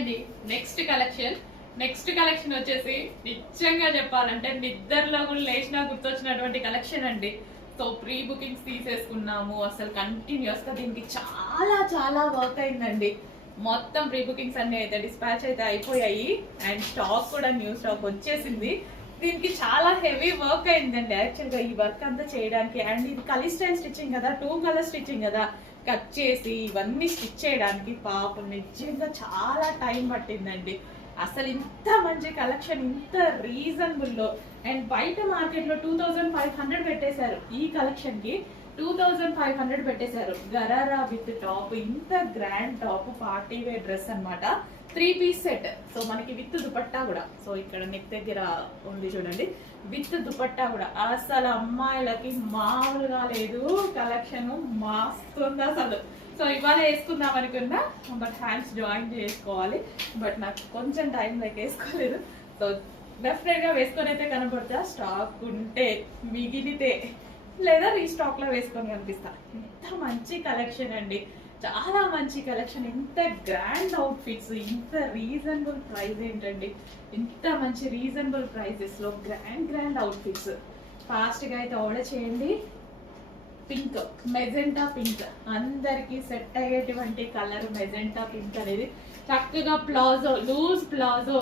అండి. Next collection వచ్చేసి నిజంగా చెప్పాలంటే నిద్రలో కూడా లేచినా గుర్తొచ్చినటువంటి కలెక్షన్ అండి. సో ప్రీ బుకింగ్స్ తీసేసుకున్నాము. అసలు కంటిన్యూస్ గా దీనికి చాలా చాలా వర్క్ అయిందండి. మొత్తం ప్రీ బుకింగ్స్ అన్ని అయితే డిస్పాచ్ అయితే అయిపోయాయి అండ్ స్టాక్ కూడా న్యూ స్టాక్ వచ్చేసింది. దీనికి చాలా హెవీ వర్క్ అయిందండి యాక్చువల్ గా ఈ వర్క్ అంతా చేయడానికి. అండ్ ఇది కలీ స్టైల్ స్టిచ్చింగ్ కదా, 2 కలర్ స్టిచ్చింగ్ కదా, కట్ చేసి ఇవన్నీ స్టిచ్ చేయడానికి పాపం నిజంగా చాలా టైం పట్టిందండి. అసలు ఇంత మంచి కలెక్షన్ ఇంత రీజనబుల్ లో అండ్ బయట మార్కెట్ లో 2500 పెట్టేశారు. ఈ కలెక్షన్ కి 2500 పెట్టేశారు. గరారా విత్ టాప్, ఇంత grand top, party wear dress అన్నమాట. 3 పీస్ సెట్. సో మనకి విత్ దుపట్టా కూడా. సో ఇక్కడ నెక్ దగ్గర ఉంది చూడండి, విత్ దుపట్టా కూడా. అసలు అమ్మాయిలకి మామూలుగా లేదు కలెక్షన్, మస్తుంది అసలు. సో ఇవాళ వేసుకుందాం అనుకున్నా, బట్ హ్యాండ్స్ జాయిన్ చేసుకోవాలి. బట్ నాకు కొంచెం టైం లేక వేసుకోలేదు. సో డెఫినెట్ గా వేసుకొని అయితే కనపడతా, స్టాక్ ఉంటే మిగిలితే, లేదా రీస్టాక్ లో వేసుకొని కనిపిస్తా. ఇంత మంచి కలెక్షన్ అండి, చాలా మంచి కలెక్షన్. ఇంత గ్రాండ్ అవుట్ఫిట్స్, ఇంత రీజనబుల్ ప్రైస్ ఏంటండి. ఇంత మంచి రీజనబుల్ ప్రైజెస్ లో గ్రాండ్ అవుట్ఫిట్స్ ఫాస్ట్ గా అయితే ఆర్డర్ చేయండి. పింక్, మెజెంటా పింక్, అందరికి సెట్ అయ్యేటువంటి కలర్ మెజెంటా పింక్ అనేది. చక్కగా ప్లాజో, లూజ్ ప్లాజో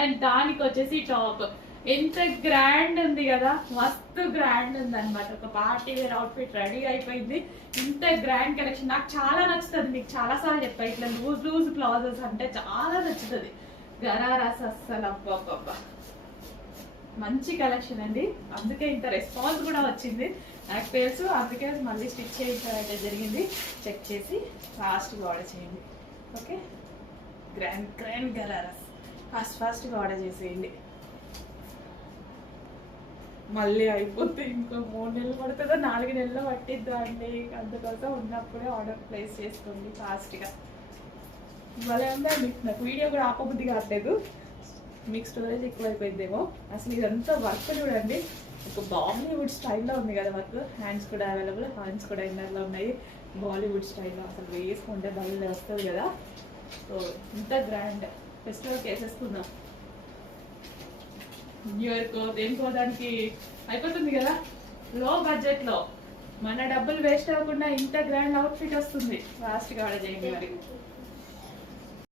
అండ్ దానికి వచ్చేసి టాప్. ఎంత గ్రాండ్ ఉంది కదా, మస్తు గ్రాండ్ ఉంది అనమాట. ఒక పార్టీ వేర్ అవుట్ఫిట్ రెడీ అయిపోయింది. ఇంత గ్రాండ్ కలెక్షన్ నాకు చాలా నచ్చుతుంది. మీకు చాలా సార్లు చెప్పా, ఇట్లా లూజ్ ప్లాజోస్ అంటే చాలా నచ్చుతుంది. గరారాస్ అస్సలు అబ్బా మంచి కలెక్షన్ అండి. అందుకే ఇంత రెస్పాన్స్ కూడా వచ్చింది నాకు తెలుసు. అందుకే మళ్ళీ స్టిచ్ చేయించడం అయితే జరిగింది. చెక్ చేసి ఫాస్ట్గా ఆర్డర్ చేయండి. ఓకే, గ్రాండ్ గరారాస్ ఫాస్ట్గా ఆర్డర్ చేసేయండి. మళ్ళీ అయిపోతే ఇంకో 3 నెలలు పడుతుందో 4 నెలలు పట్టిద్దా అండి. అందుకోసం ఉన్నప్పుడే ఆర్డర్ ప్లేస్ చేసుకోండి ఫాస్ట్గా. ఇవాళ ఉందండి, నాకు వీడియో కూడా ఆపబుద్ధి కావట్లేదు. మీకు స్టోరేజ్ ఎక్కువైపోయిందేమో. అసలు ఇదంతా వర్క్ చూడండి, ఒక బాలీవుడ్ స్టైల్లో ఉంది కదా వర్క్. హ్యాండ్స్ కూడా అవైలబుల్, హ్యాండ్స్ కూడా ఇన్నర్లో ఉన్నాయి బాలీవుడ్ స్టైల్లో. అసలు వేసుకుంటే బయలు వస్తుంది కదా. సో ఇంత గ్రాండ్ ఫెస్టివల్కి వేసేసుకుందాం. న్యూ ఇయర్కో దేనికో దానికి అయిపోతుంది కదా. లో బడ్జెట్లో మన డబ్బులు వేస్ట్ అవ్వకుండా ఇంత గ్రాండ్ అవుట్ఫిట్ వస్తుంది. ఫాస్ట్గా ఆర్డర్ చేయండి మరి.